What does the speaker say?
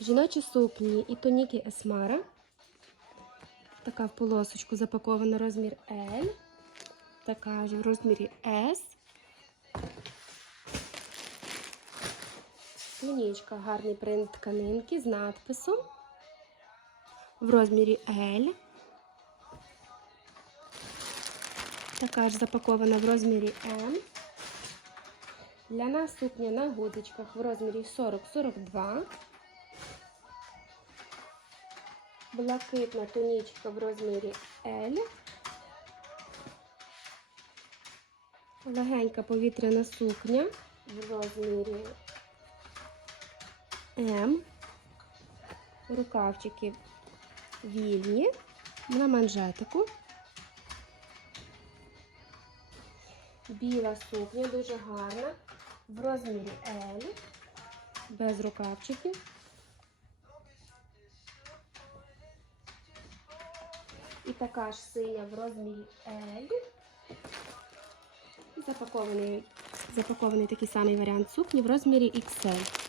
Жіночі сукні і тоніки Есмара. Така в полосочку запакована розмір L. Така ж в розмірі S. Тунічка, гарний принт тканинки з надписом. В розмірі L. Така ж запакована в розмірі М. Для нас сукня на гудочках в розмірі 40-42. Блакитна тунічка в розмірі L. Легенька повітряна сукня в розмірі М. Рукавчики вільні на манжетику. Біла сукня дуже гарна в розмірі L, без рукавчиків. І така ж синя в розмірі L. Запакований, запакований такий самий варіант сукні в розмірі XL.